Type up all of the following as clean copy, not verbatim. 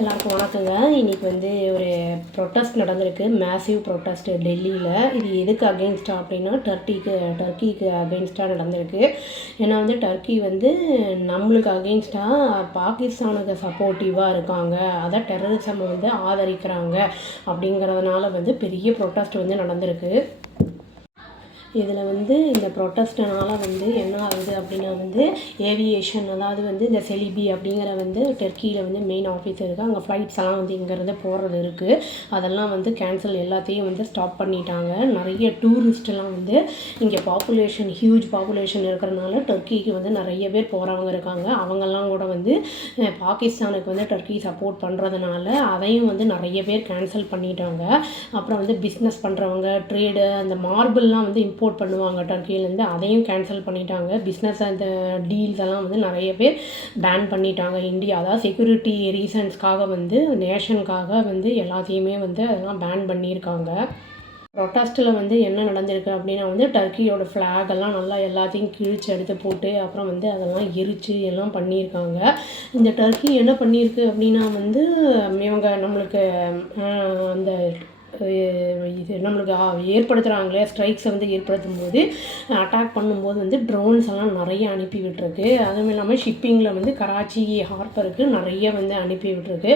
எல்லாருக்கும் வணக்கங்க. இன்றைக்கி வந்து ஒரு ப்ரொட்டஸ்ட் நடந்திருக்கு, மேசிவ் ப்ரொட்டஸ்ட் டெல்லியில். இது எதுக்கு அகெயின்ஸ்டாக அப்படின்னா டர்க்கிக்கு அகெயின்ஸ்டாக நடந்திருக்கு. ஏன்னா வந்து டர்க்கி வந்து நம்மளுக்கு அகெயின்ஸ்டாக பாகிஸ்தானுக்கு சப்போர்ட்டிவாக இருக்காங்க, அதை டெரரிசம் வந்து ஆதரிக்கிறாங்க அப்படிங்கிறதுனால வந்து பெரிய ப்ரொட்டஸ்ட் வந்து நடந்திருக்கு. இதில் வந்து இந்த ப்ரொட்டஸ்ட்னால் வந்து என்ன ஆகுது அப்படின்னா வந்து ஏவியேஷன், அதாவது வந்து இந்த செலிபி அப்படிங்கிற வந்து டர்க்கியில் வந்து மெயின் ஆஃபீஸ் இருக்குது. அங்கே ஃப்ளைட்ஸ் எல்லாம் வந்து இங்கேருந்து போகிறது இருக்குது. அதெல்லாம் வந்து கேன்சல், எல்லாத்தையும் வந்து ஸ்டாப் பண்ணிட்டாங்க. நிறைய டூரிஸ்டெல்லாம் வந்து இங்கே ஹியூஜ் பாப்புலேஷன் இருக்கிறதுனால டர்க்கிக்கு வந்து நிறைய பேர் போகிறவங்க இருக்காங்க. அவங்கெல்லாம் கூட வந்து பாகிஸ்தானுக்கு வந்து டர்க்கி சப்போர்ட் பண்ணுறதுனால அதையும் வந்து நிறைய பேர் கேன்சல் பண்ணிட்டாங்க. அப்புறம் வந்து பிஸ்னஸ் பண்ணுறவங்க, ட்ரேடு, அந்த மார்பிள்லாம் வந்து இம்போர்ட் பண்ணுவாங்க டர்க்கியிலேருந்து, அதையும் கேன்சல் பண்ணிட்டாங்க. பிஸ்னஸ் அந்த டீல்ஸ் எல்லாம் வந்து நிறைய பேர் பேன் பண்ணிட்டாங்க. இந்தியா அதாவது செக்யூரிட்டி ரீசன்ஸ்க்காக வந்து நேஷனுக்காக வந்து எல்லாத்தையுமே வந்து அதெல்லாம் பேன் பண்ணியிருக்காங்க. ப்ரொட்டஸ்ட்டில் வந்து என்ன நடந்திருக்கு அப்படின்னா வந்து டர்க்கியோட ஃப்ளாகெல்லாம் நல்லா எல்லாத்தையும் கிழிச்சு எடுத்து போட்டு அப்புறம் வந்து அதெல்லாம் எரித்து எல்லாம் பண்ணியிருக்காங்க. இந்த டர்க்கி என்ன பண்ணியிருக்கு அப்படின்னா வந்து இவங்க நம்மளுக்கு அந்த இது நம்மளுக்கு ஏற்படுத்துகிறாங்களே ஸ்ட்ரைக்ஸை வந்து ஏற்படுத்தும் போது அட்டாக் பண்ணும்போது வந்து ட்ரோன்ஸ் எல்லாம் நிறைய அனுப்பி விட்டுருக்கு. அதுவும் இல்லாமல் ஷிப்பிங்கில் வந்து கராச்சி ஹார்பருக்கு நிறைய வந்து அனுப்பி விட்டுருக்கு.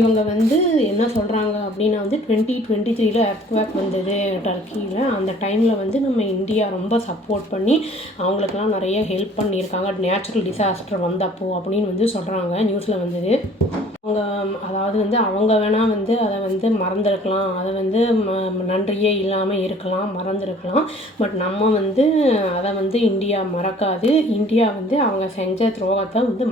இவங்க வந்து என்ன சொல்கிறாங்க அப்படின்னா வந்து 2023 எர்த்குவேக் வந்தது டர்க்கியில். அந்த டைமில் வந்து நம்ம இந்தியா ரொம்ப சப்போர்ட் பண்ணி அவங்களுக்கெல்லாம் நிறைய ஹெல்ப் பண்ணியிருக்காங்க, நேச்சுரல் டிசாஸ்டர் வந்தப்போ அப்படின்னு வந்து சொல்கிறாங்க, நியூஸில் வந்தது. அதாவது வந்து அவங்க வேணால் வந்து அதை வந்து மறந்துருக்கலாம், அதை வந்து நன்றியே இல்லாமல் இருக்கலாம், மறந்துருக்கலாம். பட் நம்ம வந்து அதை வந்து இந்தியா மறக்காது. இந்தியா வந்து அவங்க செஞ்ச துரோகத்தை வந்து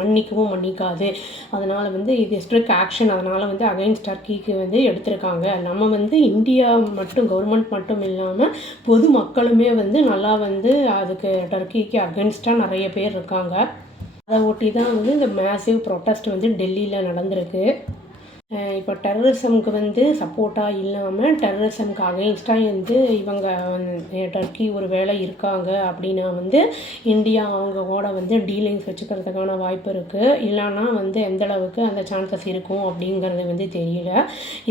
மன்னிக்கவும் மன்னிக்காது. அதனால் வந்து இது ஸ்ட்ரிக்ட் ஆக்ஷன் அதனால் வந்து அகைன்ஸ்ட் டர்க்கிக்கு வந்து எடுத்திருக்காங்க. நம்ம வந்து இந்தியா மட்டும் கவர்மெண்ட் மட்டும் இல்லாமல் பொது மக்களுமே வந்து நல்லா வந்து அதுக்கு டர்க்கிக்கு அகைன்ஸ்டாக நிறைய பேர் இருக்காங்க. அதை ஒட்டி தான் வந்து இந்த மேசிவ் ப்ரொட்டஸ்ட் வந்து டெல்லியில் நடந்திருக்கு. இப்போ டெரரிசம்க்கு வந்து சப்போர்ட்டாக இல்லாமல் டெரரிசம்க்கு அகெயின்ஸ்டாக வந்து இவங்க டர்க்கி ஒரு வேளை இருக்காங்க அப்படின்னா வந்து இந்தியா அவங்க கூட வந்து டீலிங்ஸ் வச்சுக்கிறதுக்கான வாய்ப்பு இருக்குது. இல்லைன்னா வந்து எந்தளவுக்கு அந்த சான்சஸ் இருக்கும் அப்படிங்கிறது வந்து தெரியல.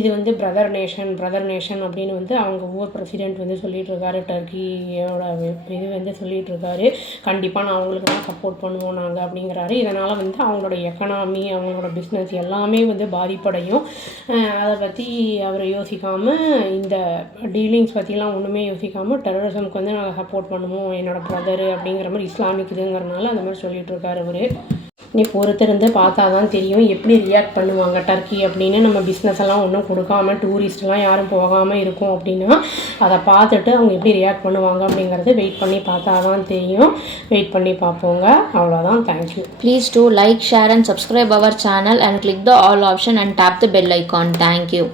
இது வந்து பிரதர் நேஷன் அப்படின்னு வந்து அவங்க ஒவ்வொரு பிரசிடெண்ட் வந்து சொல்லிகிட்ருக்காரு. டர்க்கியோட இது வந்து சொல்லிகிட்ருக்காரு, கண்டிப்பாக நான் அவங்களுக்கு தான் சப்போர்ட் பண்ணுவோம் நாங்கள் அப்படிங்கிறாரு. இதனால் வந்து அவங்களோட எக்கனாமி, அவங்களோட பிஸ்னஸ் எல்லாமே வந்து பாதிப்படையும். அதை பற்றி அவர் யோசிக்காமல், இந்த டீலிங்ஸ் பற்றிலாம் ஒன்றுமே யோசிக்காமல் டெரரிசம்க்கு வந்து நாங்கள் சப்போர்ட் பண்ணுவோம், என்னோட பிரதரு அப்படிங்கிற மாதிரி இஸ்லாமிக் இதுங்கிறனால அந்த மாதிரி சொல்லிகிட்ருக்காரு அவர். நீ பொறுத்திருந்து பார்த்தா தான் தெரியும் எப்படி ரியாக்ட் பண்ணுவாங்க டர்க்கி அப்படின்னு. நம்ம பிஸ்னஸ் எல்லாம் ஒன்றும் கொடுக்காமல் டூரிஸ்ட்லாம் யாரும் போகாமல் இருக்கும் அப்படின்னா அதை பார்த்துட்டு அவங்க எப்படி ரியாக்ட் பண்ணுவாங்க அப்படிங்கிறது வெயிட் பண்ணி பார்த்தா தான் தெரியும். வெயிட் பண்ணி பார்ப்போங்க. அவ்வளோதான். Thank you. Please do like, share and subscribe our channel and click the all option and tap the bell icon. Thank you.